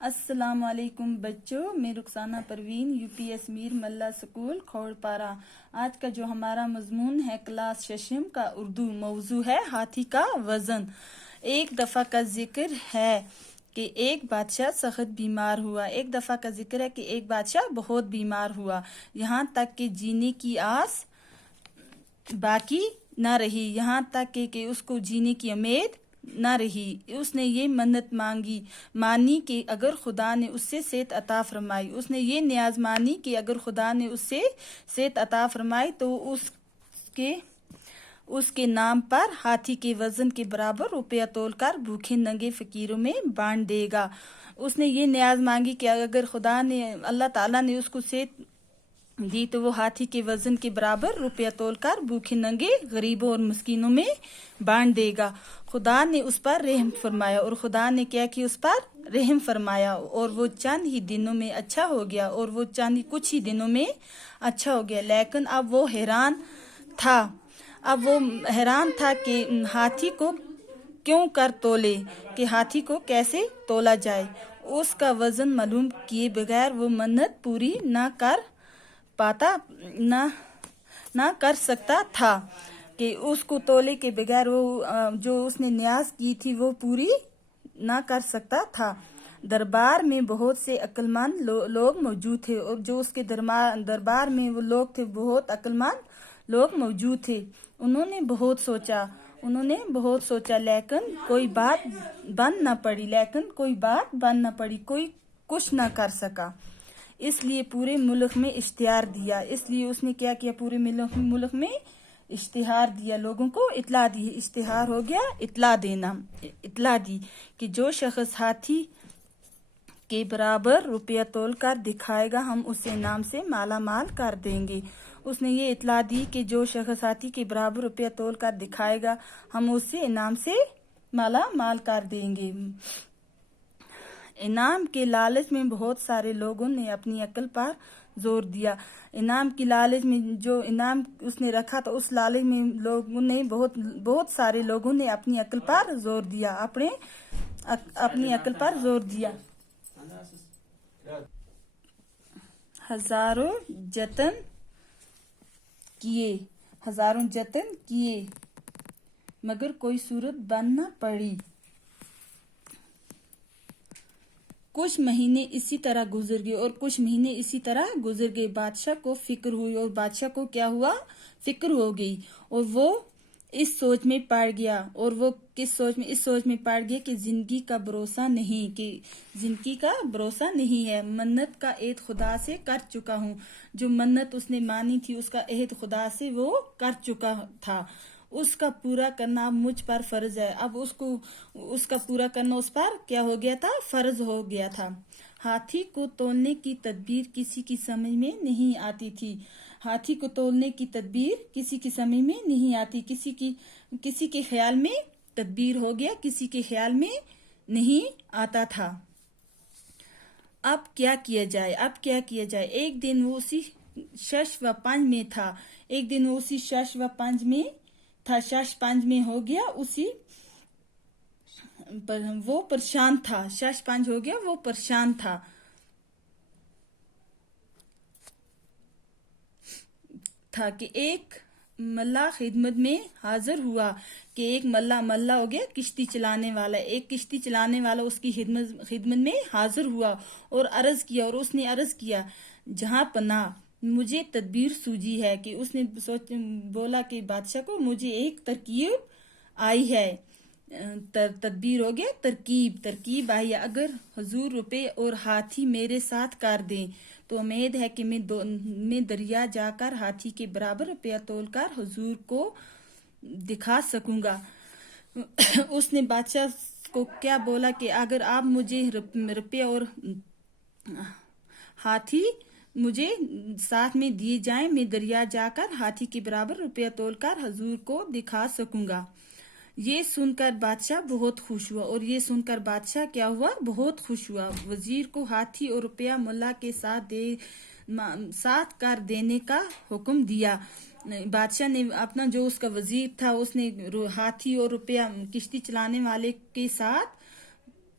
السلام علیکم بچوں، میں رخسانہ پروین UPS میر ملا اسکول کھوڑپارا۔ آج کا جو ہمارا مضمون ہے کلاس ششم کا اردو موضوع ہے ہاتھی کا وزن۔ ایک دفعہ کا ذکر ہے کہ ایک بادشاہ سخت بیمار ہوا۔ ایک دفعہ کا ذکر ہے کہ ایک بادشاہ بہت بیمار ہوا، یہاں تک کہ جینے کی آس باقی نہ رہی، یہاں تک کہ اس کو جینے کی امید نہ رہی۔ اس نے یہ منت مانی کہ اگر خدا نے اس سے صحت عطا فرمائی، اس نے یہ نیاز مانی کہ اگر خدا نے اس سے صحت عطا فرمائی تو اس کے نام پر ہاتھی کے وزن کے برابر روپیہ تول کر بھوکے ننگے فقیروں میں بانٹ دے گا۔ اس نے یہ نیاز مانگی کہ اگر اللہ تعالیٰ نے اس کو صحت دی تو وہ ہاتھی کے وزن کے برابر روپیہ تول کر بھوکے ننگے غریبوں اور مسکینوں میں بانٹ دے گا۔ خدا نے اس پر رحم فرمایا، اور خدا نے کیا کہ اس پر رحم فرمایا، اور وہ چند ہی دنوں میں اچھا ہو گیا، کچھ ہی دنوں میں اچھا ہو گیا۔ لیکن اب وہ حیران تھا کہ ہاتھی کو کیوں کر تولے، کہ ہاتھی کو کیسے تولا جائے۔ اس کا وزن معلوم کیے بغیر وہ منت پوری نہ کر سکتا تھا، کہ اس کو تولے کے بغیر وہ جو اس نے نیاز کی تھی وہ پوری نہ کر سکتا تھا۔ دربار میں بہت سے عقل مند لوگ موجود تھے، اور جو اس کے دربار میں وہ لوگ تھے بہت عقل مند لوگ موجود تھے۔ انہوں نے بہت سوچا لیکن کوئی بات بن نہ پڑی، کوئی کچھ نہ کر سکا۔ اس لیے پورے ملک میں اشتہار دیا، اس لیے اس نے کیا کیا، پورے ملک میں اشتہار دیا، لوگوں کو اطلاع دی۔ اشتہار ہو گیا اطلاع دی کہ جو شخص ہاتھی کے برابر روپیہ تول کر دکھائے گا ہم اسے انعام سے مالا مال کر دیں گے۔ اس نے یہ اطلاع دی کہ جو شخص ہاتھی کے برابر روپیہ تول کر دکھائے گا ہم اسے انعام سے مالا مال کر دیں گے۔ انعام کے لالچ میں بہت سارے لوگوں نے اپنی عقل پر زور دیا۔ انعام کی لالچ میں جو انعام اس نے رکھا تھا، اس لالچ میں بہت سارے لوگوں نے اپنی عقل پر زور دیا، اپنی عقل پر زور دیا۔ ہزاروں جتن کیے مگر کوئی صورت بن نہ پڑی۔ کچھ مہینے اسی طرح گزر گئے، بادشاہ کو فکر ہوئی، اور بادشاہ کو کیا ہوا، فکر ہو گئی، اور وہ اس سوچ میں پڑ گیا، اس سوچ میں پڑ گیا کہ زندگی کا بھروسہ نہیں ہے۔ منت کا عہد خدا سے کر چکا ہوں، جو منت اس نے مانی تھی اس کا عہد خدا سے وہ کر چکا تھا، اس کا پورا کرنا اب مجھ پر فرض ہے۔ اب اس کا پورا کرنا اس پر کیا ہو گیا تھا، فرض ہو گیا تھا۔ ہاتھی کو تولنے کی تدبیر کسی کی سمجھ میں نہیں آتی تھی، ہاتھی کو تولنے کی تدبیر کسی کی سمجھ میں نہیں آتی، کسی کے خیال میں تدبیر ہو گیا، کسی کے خیال میں نہیں آتا تھا۔ اب کیا کیا جائے؟ ایک دن وہ اسی شش و پنج میں ہو گیا، وہ پریشان تھا کہ ایک ملا خدمت میں حاضر ہوا، کہ ایک ملا ہو گیا کشتی چلانے والا اس کی خدمت میں حاضر ہوا، اور اس نے عرض کیا جہاں پناہ مجھے تدبیر سوجی ہے، کہ اس نے بولا کہ بادشاہ کو مجھے ایک ترکیب آئی ہے، تدبیر ہو گیا ترکیب آئی ہے، اگر حضور روپے اور ہاتھی میرے ساتھ کر دیں تو امید ہے کہ میں دریا جا کر ہاتھی کے برابر روپیہ تول کر حضور کو دکھا سکوں گا۔ اس نے بادشاہ کو کیا بولا کہ اگر آپ مجھے روپیہ اور ہاتھی مجھے ساتھ میں دیے جائیں، میں دریا جا کر ہاتھی کے برابر روپیہ تول کر حضور کو دکھا سکوں گا۔ یہ سن کر بادشاہ بہت خوش ہوا، وزیر کو ہاتھی اور روپیہ ملا کے ساتھ کر دینے کا حکم دیا۔ بادشاہ نے اپنا جو اس کا وزیر تھا، اس نے ہاتھی اور روپیہ کشتی چلانے والے کے ساتھ